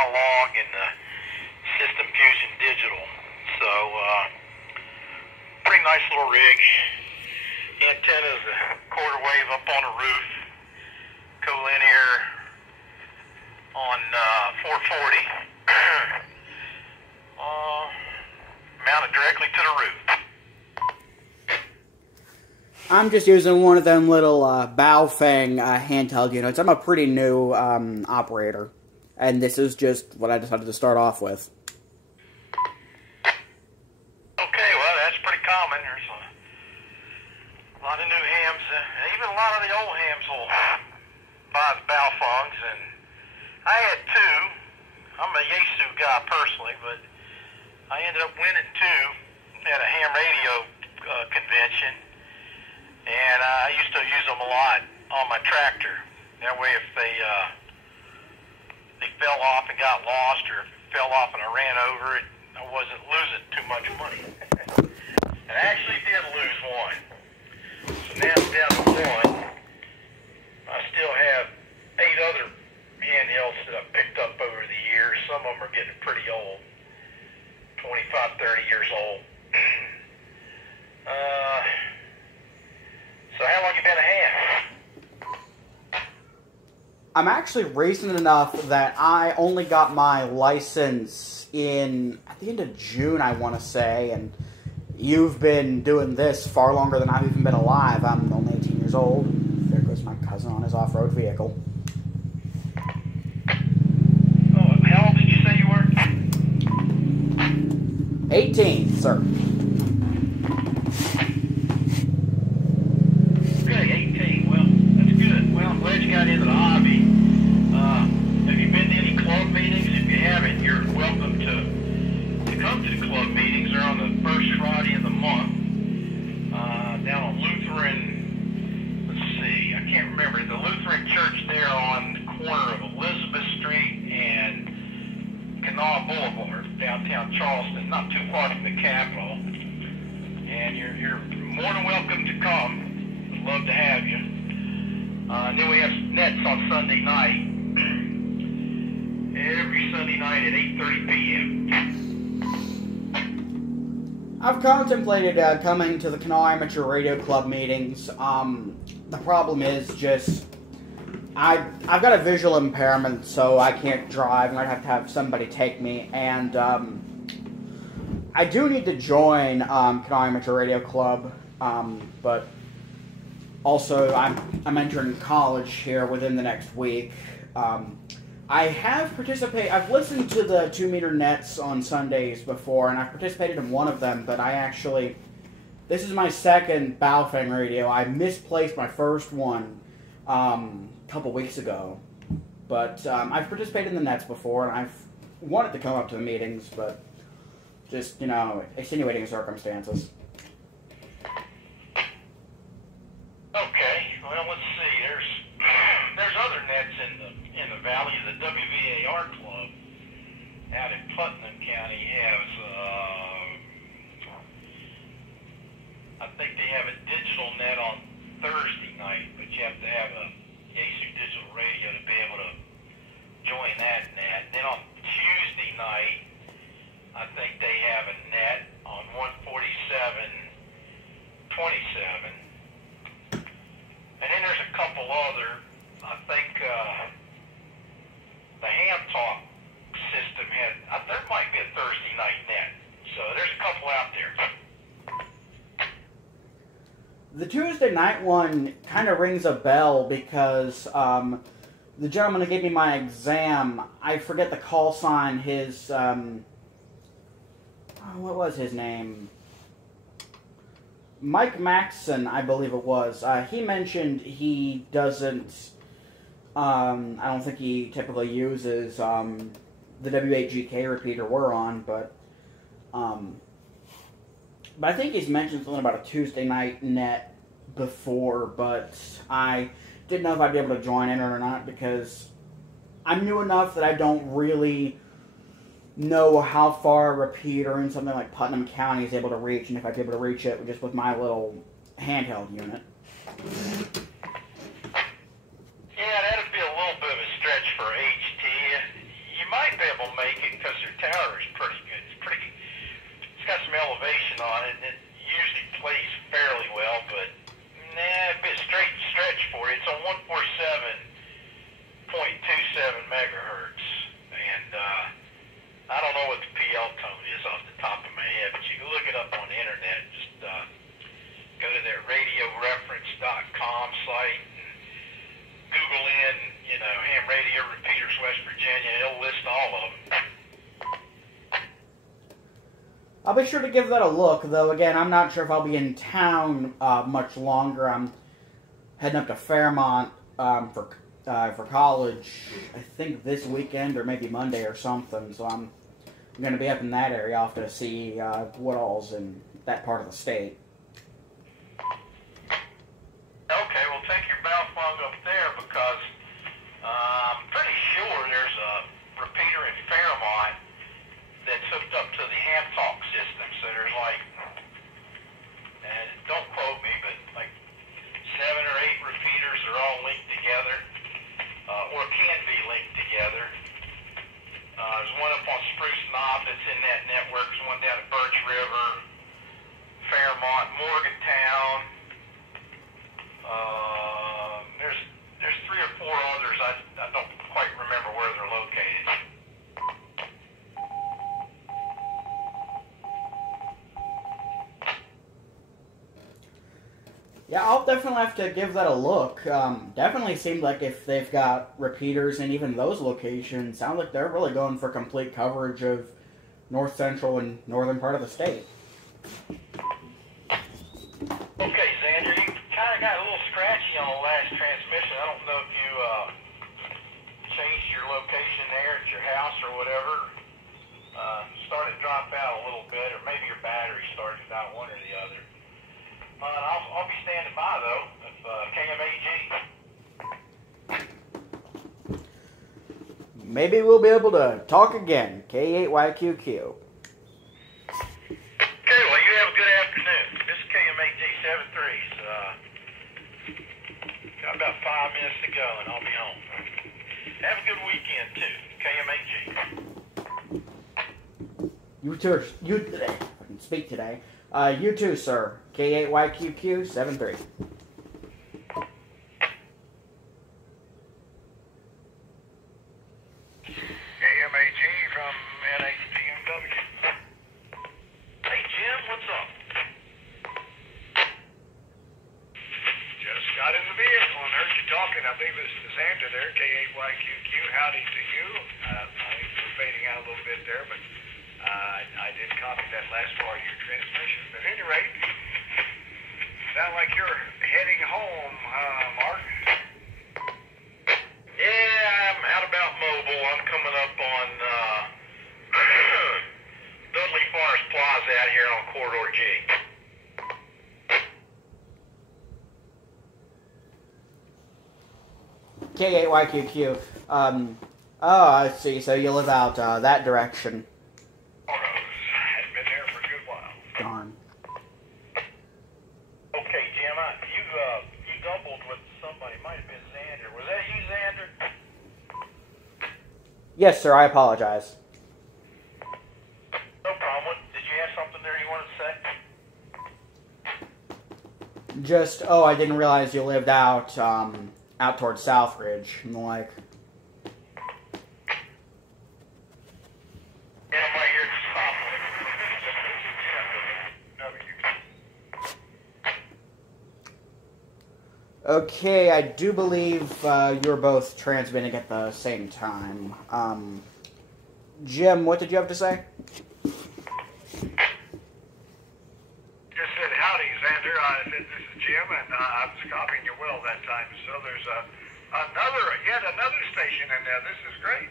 analog and the System Fusion digital. So, pretty nice little rig. Antenna's a quarter wave up on the roof. Collinear on 440. Mounted directly to the roof. I'm just using one of them little Baofeng handheld units. I'm a pretty new operator, and this is just what I decided to start off with. Okay, well, that's pretty common. There's a lot of new hams, even a lot of the old hams will buy the Baofengs, and I had two. I'm a Yaesu guy personally, but I ended up winning two at a ham radio convention. And I used to use them a lot on my tractor. That way if they fell off and got lost, or fell off and I ran over it, I wasn't losing too much money. And I actually did lose one. So now I'm down to one. I still have 8 other handhelds that I've picked up over the years. Some of them are getting pretty old, 25, 30 years old. So how long you been a ham? I'm actually recent enough that I only got my license at the end of June, I want to say, and you've been doing this far longer than I've even been alive. I'm only 18 years old. There goes my cousin on his off-road vehicle. Oh, how old did you say you were? 18, sir. Glad you got into the hobby. Have you been to any club meetings? If you haven't, you're welcome to come to the club meetings. They're on the first Friday of the month. Down on Lutheran, let's see, I can't remember. The Lutheran church there on the corner of Elizabeth Street and Kanawha Boulevard, downtown Charleston, not too far from the Capitol. And you're more than welcome to come. We'd love to have you. Then we have nets on Sunday night. Every Sunday night at 8:30 p.m. I've contemplated coming to the Kanawha Amateur Radio Club meetings. The problem is just I've got a visual impairment, so I can't drive, and I'd have to have somebody take me. And I do need to join Kanawha Amateur Radio Club, but also I'm entering college here within the next week. I have participated. I've listened to the 2-meter nets on Sundays before, and I've participated in one of them, but this is my second Baofeng radio. I misplaced my first one a couple weeks ago, but I've participated in the nets before, and I've wanted to come up to the meetings, but just, extenuating circumstances. Okay, well, let's see. There's other nets in the valley. The WVAR club out in Putnam County has, I think they have a digital net on Thursday night, but you have to have a Yaesu digital radio to be able to join that net. Then on Tuesday night, I think they have a net on 147.27. And then there's a couple other, I think the Ham Talk system there might be a Thursday night net. So there's a couple out there. The Tuesday night one kind of rings a bell because the gentleman who gave me my exam, I forget the call sign, what was his name? Mike Maxson, I believe it was. He mentioned he doesn't, I don't think he typically uses the W8GK repeater we're on, but I think he's mentioned something about a Tuesday night net before, but I didn't know if I'd be able to join in or not because I'm new enough that I don't really know how far a repeater in something like Putnam County is able to reach, and if I'd be able to reach it just with my little handheld unit. Yeah, that'd be a little bit of a stretch for HT. You might be able be sure to give that a look, though. Again, I'm not sure if I'll be in town much longer. I'm heading up to Fairmont for college, I think this weekend or maybe Monday or something, so I'm going to be up in that area off to see what all's in that part of the state. Okay, well, take your Balfung up there because I'm pretty sure there's a repeater in Fairmont that's hooked up to the Ham-Talk system. So there's like, and don't quote me, but like 7 or 8 repeaters are all linked together, or can be linked together. There's one up on Spruce Knob that's in that network. There's one down at Birch River, Fairmont, Morgantown. There's 3 or 4 others. I don't quite remember where they're located. Yeah, I'll definitely have to give that a look. Definitely seemed like if they've got repeaters in even those locations, sounds like they're really going for complete coverage of north central and northern part of the state. Okay, Xander, you kind of got a little scratchy on the last transmission. I don't know if you changed your location there at your house or whatever. Started to drop out a little bit, or maybe your battery started to die, one or the other. I'll be standing by, though, if KMAG. Maybe we'll be able to talk again. K8YQQ. Okay, well, you have a good afternoon. This is KMAG 73's. Got about 5 minutes to go, and I'll be home. Have a good weekend, too. KMAG. You too. I can speak today. You too, sir. K8YQQ73. KMAG from NHTMW. Hey, Jim, what's up? Just got in the vehicle and heard you talking. I believe it's Xander there, K8YQQ. Howdy to you. I think we're fading out a little bit there, but I did copy that last part of your transmission. But at any rate, sound like you're heading home, Mark. Yeah, I'm out about mobile. I'm coming up on Dudley Forest Plaza out here on Corridor G. K8YQQ. Oh, I see. So you live out that direction. Hadn't been there for a good while. Darn. Okay, Jim, you doubled with somebody. Might have been Xander. Was that you, Xander? Yes, sir. I apologize. No problem. Did you have something there you wanted to say? Just, I didn't realize you lived out towards Southridge. I'm like, Yeah, I'm right here at the top. okay, I do believe you're both transmitting at the same time. Jim, what did you have to say? Just said howdy, Xander. This is Jim, and I was copying you well that time. So there's yet another station in there. This is great.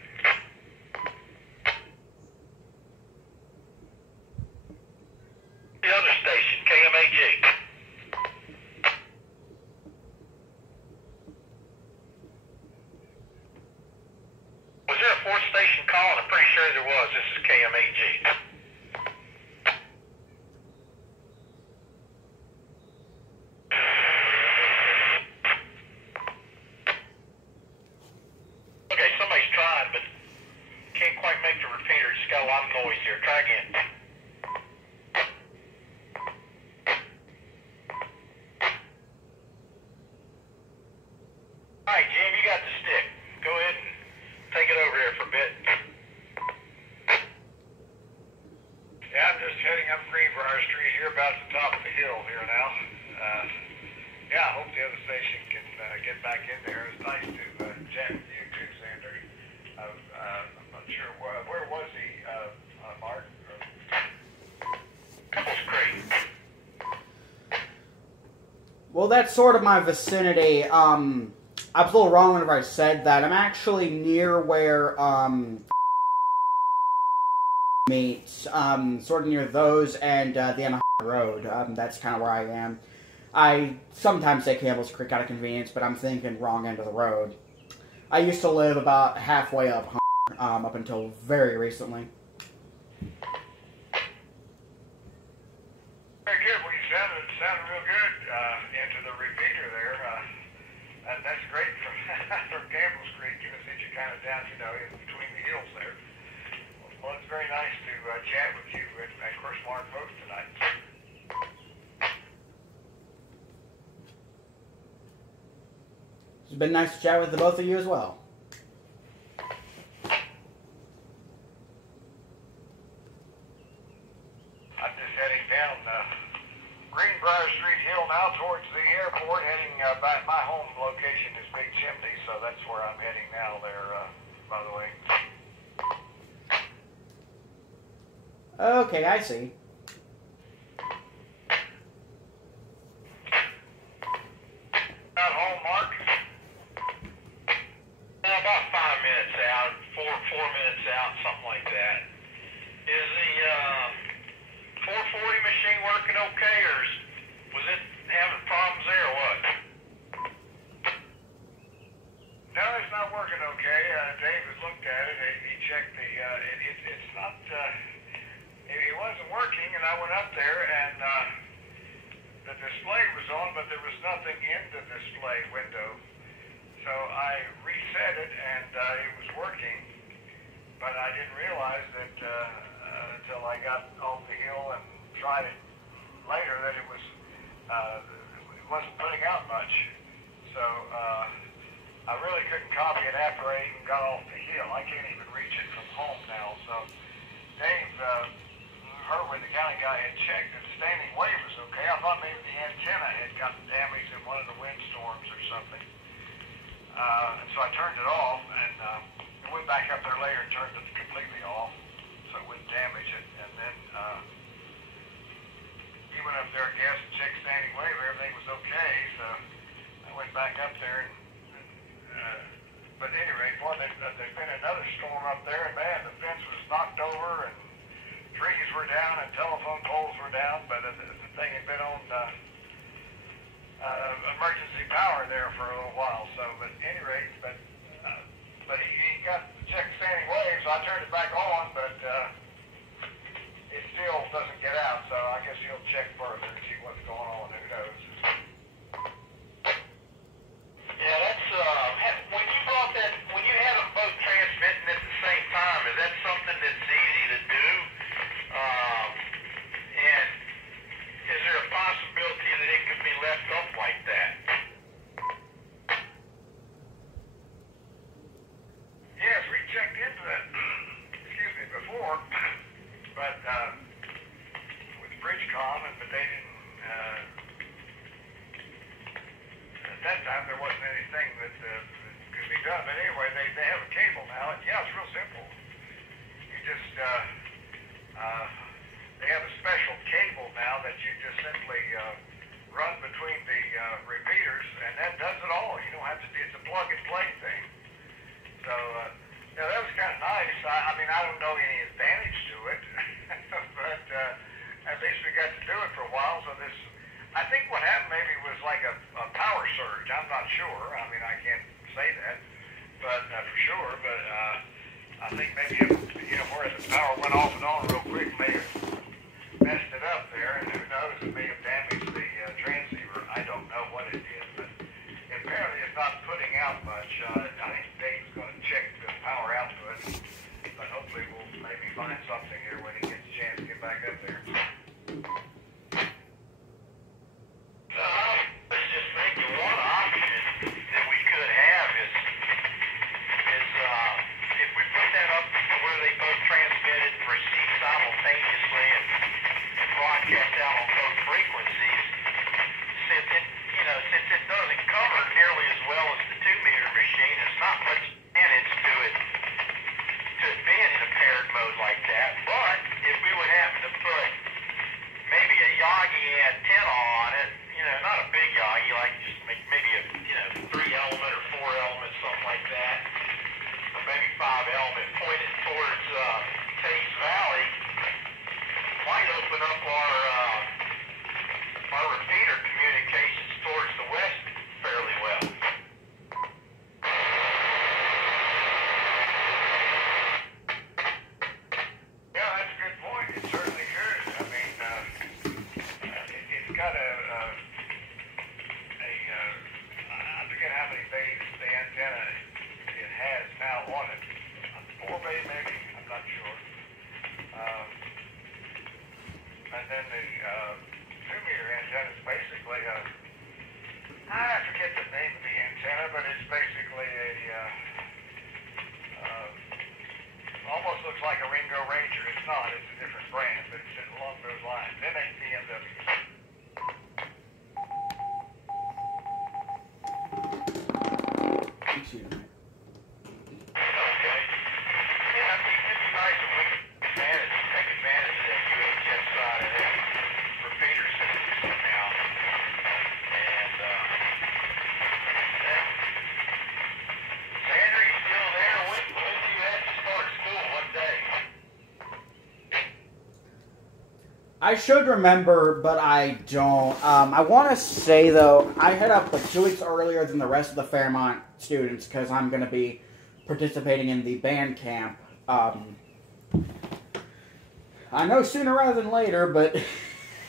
The other station, KMAG. Was there a 4th station calling? I'm pretty sure there was. This is KMAG. Okay, somebody's trying, but can't quite make the repeater. Just got a lot of noise here. Try again. All right, Jim, you got the stick. Go ahead and take it over there for a bit. Yeah, I'm just heading up Greenbrier Street here, about the top of the hill here now. Yeah, I hope the other station can get back in there. It's nice to chat with you too, Xander. I'm not sure where was he, Mark? Campbell's Creek. Well, that's sort of my vicinity. I was a little wrong whenever I said that. I'm actually near where, meets, sort of near those and, the Anaheim Road. That's kind of where I am. I sometimes say Campbell's Creek out of convenience, but I'm thinking wrong end of the road. I used to live about halfway up, up until very recently. Very good. Well, you sounded real good into the repeater there. And that's great from Campbell's Creek. Since you're kind of down, in between the hills there. Well, it's very nice to chat with you at Smart Folks tonight. It's been nice to chat with the both of you as well. I'm just heading down Greenbrier Street Hill now towards the airport, heading back. My home location is Big Chimney, so that's where I'm heading now there, by the way. Okay, I see. Not home, Mark? About 5 minutes out, 4 minutes out, something like that. Is the 440 machine working okay, or was it having problems there, or what? No, it's not working okay. Dave has looked at it. He checked the. It's not. It wasn't working, and I went up there, and the display was on, but there was nothing in the display window. So I reset it, and it was working, but I didn't realize that until I got off the hill and tried it later that it wasn't putting out much. So I really couldn't copy it after I even got off the hill. I can't even reach it from home now. So Dave Irwin, the county guy, had checked that the standing wave was okay. I thought maybe the antenna had gotten damaged in one of the windstorms or something. And so I turned it off and went back up there later and turned it completely off so it wouldn't damage it. And then he went up there, I guess, and checked standing wave. Everything was okay. So I went back up there. But at any rate, boy, there's been another storm up there, and man, the fence was knocked over and trees were down and telephone poles were down. But the thing had been on emergency power there for a little while. So, but at any rate, but he got to check standing waves. So I turned it back on, but it still doesn't get out. So I guess he'll check further and see what's going on. Who knows? Yeah, that's when you have them both transmitting at the same time, is that something that's easy to do? And is there a possibility that it could be left up like that? Yes, we checked into that, before, but with Bridgecom, but they didn't, at that time there wasn't anything that could be done. But anyway, they have a cable now, and yeah, it's real simple. You just, they have a special cable now that you just simply run between the repeaters, and that does it all. You don't have to it's a plug-and-play thing. So, that was kind of nice. I mean, I don't know any advantage to it, but at least we got to do it for a while. So I think what happened maybe was like a power surge. I'm not sure. I mean, I can't say that, but for sure. But I think maybe, where the power went off and on real quick may have messed it up there, and who knows, it may have damaged the transceiver. I don't know what it did, but apparently it's not putting out much. I think Dave's going to check the power out to it, but hopefully we'll maybe find something here when he gets a chance to get back up there. Let's just think of one option that we could have is if we put that up where they both transmit it and receive simultaneously and broadcast out on both frequencies, since it doesn't cover nearly as well as the 2-meter machine, there's not much advantage to it being in a paired mode like that. But if we would happen to put basically almost looks like a Ringo Ranger. It's not. It's a different brand, but it's along those lines. Then a BMW. Excuse me. Okay. Yeah, it'd be nice if we could take advantage of that UHF side of that repeater system somehow. And, Sandra, you still there? When do you have to start school? What day? I should remember, but I don't. I want to say, though, I head up like 2 weeks earlier than the rest of the Fairmont students because I'm going to be participating in the band camp. I know sooner rather than later, but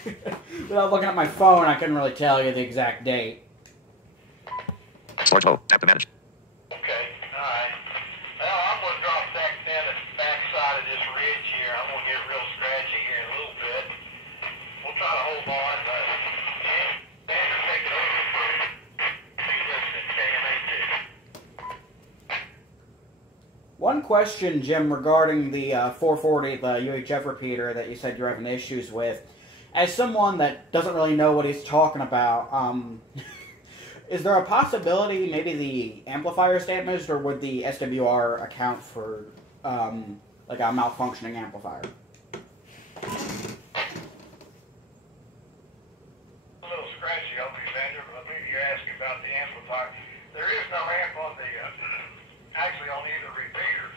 without looking at my phone, I couldn't really tell you the exact date. Storage low. Tap to manage. Okay, alright. Well, I'm going to drop back down the backside of this ridge here. I'm going to get real scratchy here in a little bit. We'll try to hold on, but Sandra, take it over for me. Be listening to KMA2. One question, Jim, regarding the 440, the UHF repeater that you said you're having issues with. As someone that doesn't really know what he's talking about, is there a possibility maybe the amplifier is damaged, or would the SWR account for like a malfunctioning amplifier? A little scratchy over you, Sandra, but I believe you're asking about the amplifier. There is no amp on the, actually on either repeater.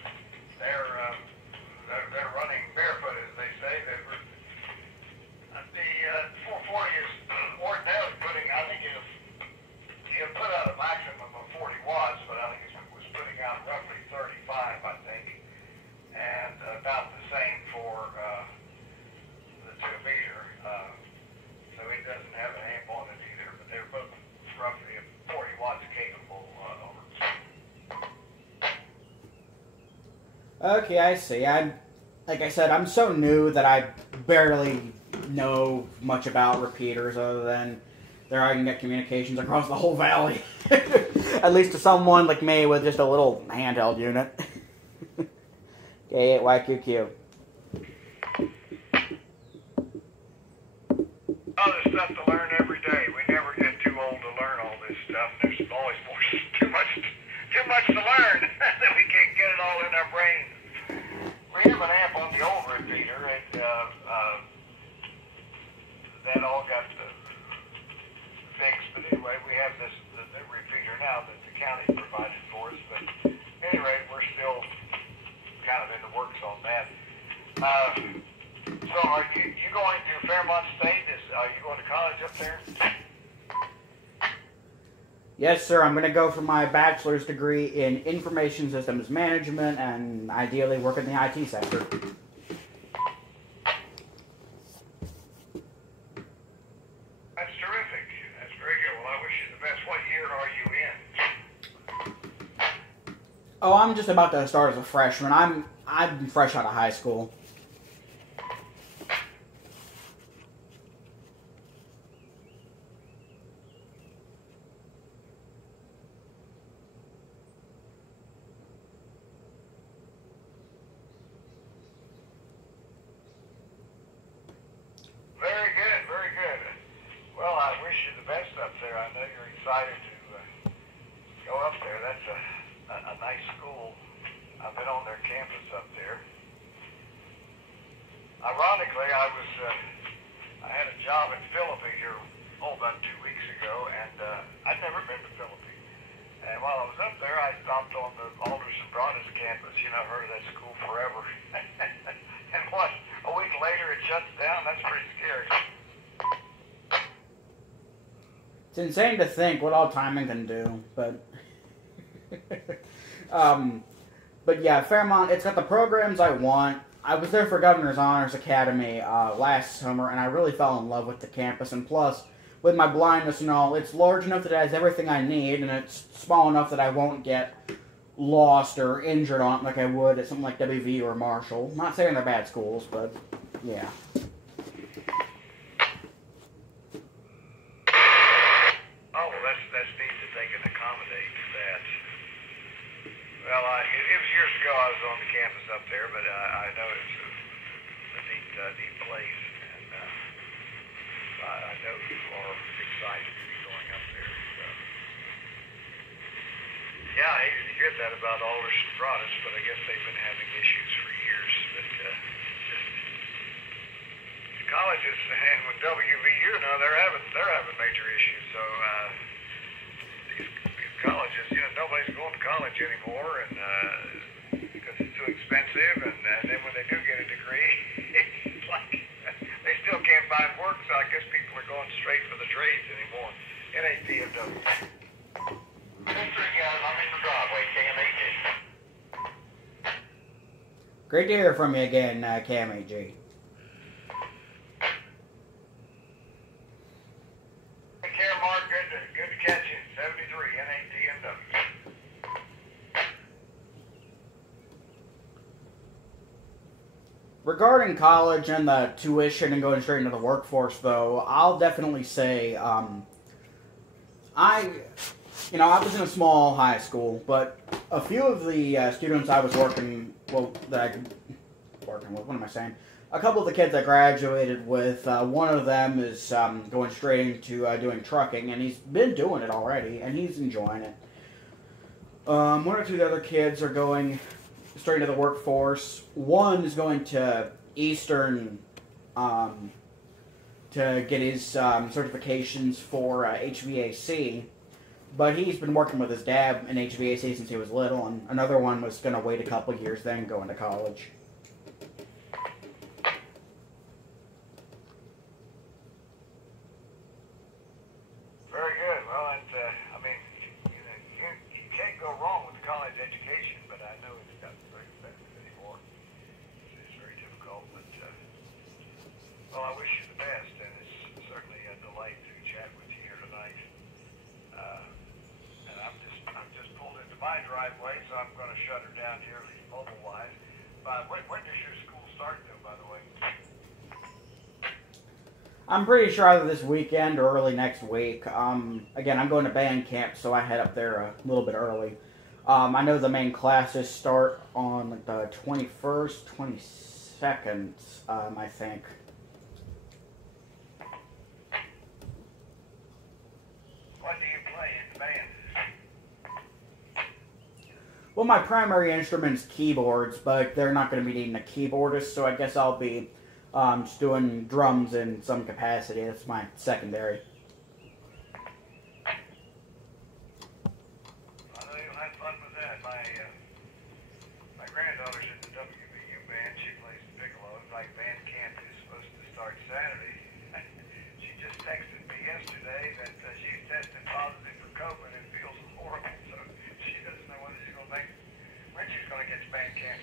They're running barefoot, as they say. The 440 is ordinarily putting, I think it'll put out a maximum of 40 watts, but I think it was putting out roughly 35, I think. And about the same for the 2 meter. So it doesn't have an amp on it either, but they're both roughly 40 watts capable over. Okay, I see. Like I said, I'm so new that I barely know much about repeaters other than I can get communications across the whole valley. At least to someone like me with just a little handheld unit. K8YQQ. Oh, there's stuff to learn every day. We never get too old to learn all this stuff. There's always more, too much to learn that we can't get it all in our brains. We have an amp on the old repeater, and that all got fixed. But anyway, we have the new repeater now that the county provided for us. But anyway, we're still kind of in the works on that. So are you going to Fairmont State? Are you going to college up there? Yes, sir. I'm going to go for my bachelor's degree in Information Systems Management and ideally work in the IT sector. That's terrific. That's very good. Well, I wish you the best. What year are you in? Oh, I'm just about to start as a freshman. I'm fresh out of high school. Very good, very good. Well, I wish you the best up there. I know you're excited to go up there. That's a nice school. I've been on their campus up there. Ironically, I had a job in Philippines here, about 2 weeks ago, and I'd never been to Philippines. And while I was up there, I stopped on the Alderson Broadus campus. You know, I've heard of that school forever. And what, a week later it shuts down? That's pretty scary. It's insane to think what all timing can do, but but yeah, Fairmont, it's got the programs I want. I was there for Governor's Honors Academy last summer, and I really fell in love with the campus. And plus, with my blindness and all, it's large enough that it has everything I need, and it's small enough that I won't get lost or injured on it like I would at something like WV or Marshall. Not saying they're bad schools, but yeah. Oh, well, that's neat that they can accommodate that. years ago I was on the campus up there, but I know it's a neat place, and I know you are excited to be going up there. So. Yeah, I hated to hear that about Aldrich and Broadus, but I guess they've been having issues for years. But just the colleges and with WVU now they're having major issues. So these colleges, nobody's going to college anymore, and because it's too expensive. And then when they do get a degree, it's like they still can't find work. So I guess people are going straight for the trades anymore. NAPFW. Great to hear from you again, Cam AG. Take care, Mark. Good to catch you. 73, NATMW. Regarding college and the tuition and going straight into the workforce, though, I'll definitely say, I was in a small high school, but a few of the students I was working with, a couple of the kids I graduated with, one of them is going straight into doing trucking, and he's been doing it already, and he's enjoying it. One or two of the other kids are going straight into the workforce. One is going to Eastern to get his certifications for HVAC. But he's been working with his dad in HVAC since he was little, and another one was going to wait a couple years then go into college. Very good. Well, you can't go wrong with college education, but I know it's not very expensive anymore. It's very difficult, but well, I wish you the best, and it's certainly a delight to chat with you here tonight. And I'm just pulled into my driveway, so I'm going to shut her down here, at least mobile-wise. But when does your school start, though, by the way? I'm pretty sure either this weekend or early next week. Again, I'm going to band camp, so I head up there a little bit early. I know the main classes start on the 21st, 22nd, I think. What do you play in the band? Well, my primary instrument's keyboards, but they're not going to be needing a keyboardist, so I guess I'll be just doing drums in some capacity. That's my secondary. I know you'll have fun with that. My granddaughter's in the WVU band. She plays the piccolo. In fact, band camp is supposed to start Saturday. She just texted me yesterday that she's tested positive for COVID and feels horrible. So she doesn't know when she's going to get to band camp.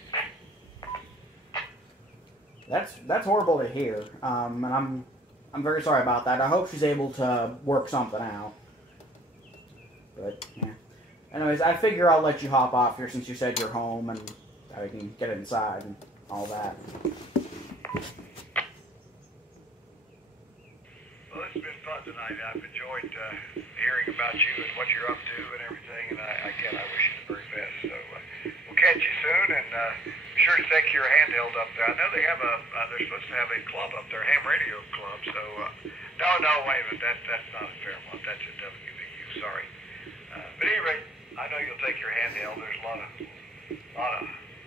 That's horrible to hear, and I'm very sorry about that. I hope she's able to work something out. But yeah. Anyways, I figure I'll let you hop off here since you said you're home and I can get inside and all that. Well, it's been fun tonight. I've enjoyed hearing about you and what you're up to and everything. And I wish you the very best. So we'll catch you soon, and be sure to take your handheld up there. I know they have they're supposed to have a club up there, ham radio club. So no, wait a minute. That's not a Fairmont. That's a WVU. Sorry. But anyway, I know you'll take your handheld. There's a lot of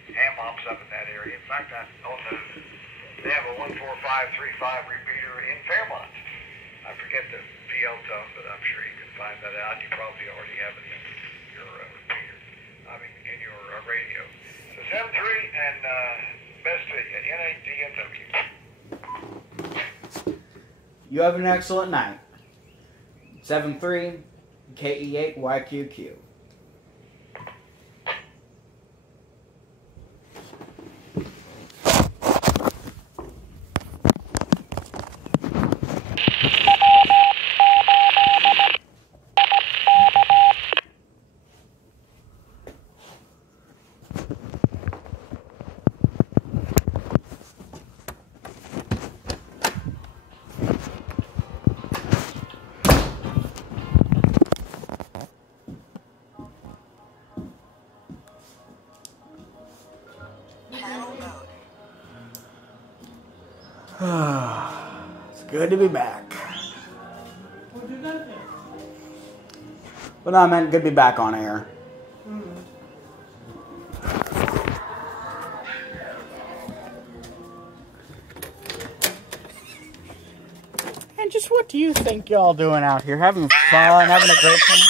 ham mops up in that area. In fact, they have a 14535 repeater in Fairmont. I forget the PL tone, but I'm sure you can find that out. You probably already have it in your repeater. In your radio. So 7-3 and best to you. NADMW. You have an excellent night. 7-3, KE8YQQ. It's good to be back. But no, I meant good to be back on air. And just what do you think y'all doing out here? Having fun? Having a great time?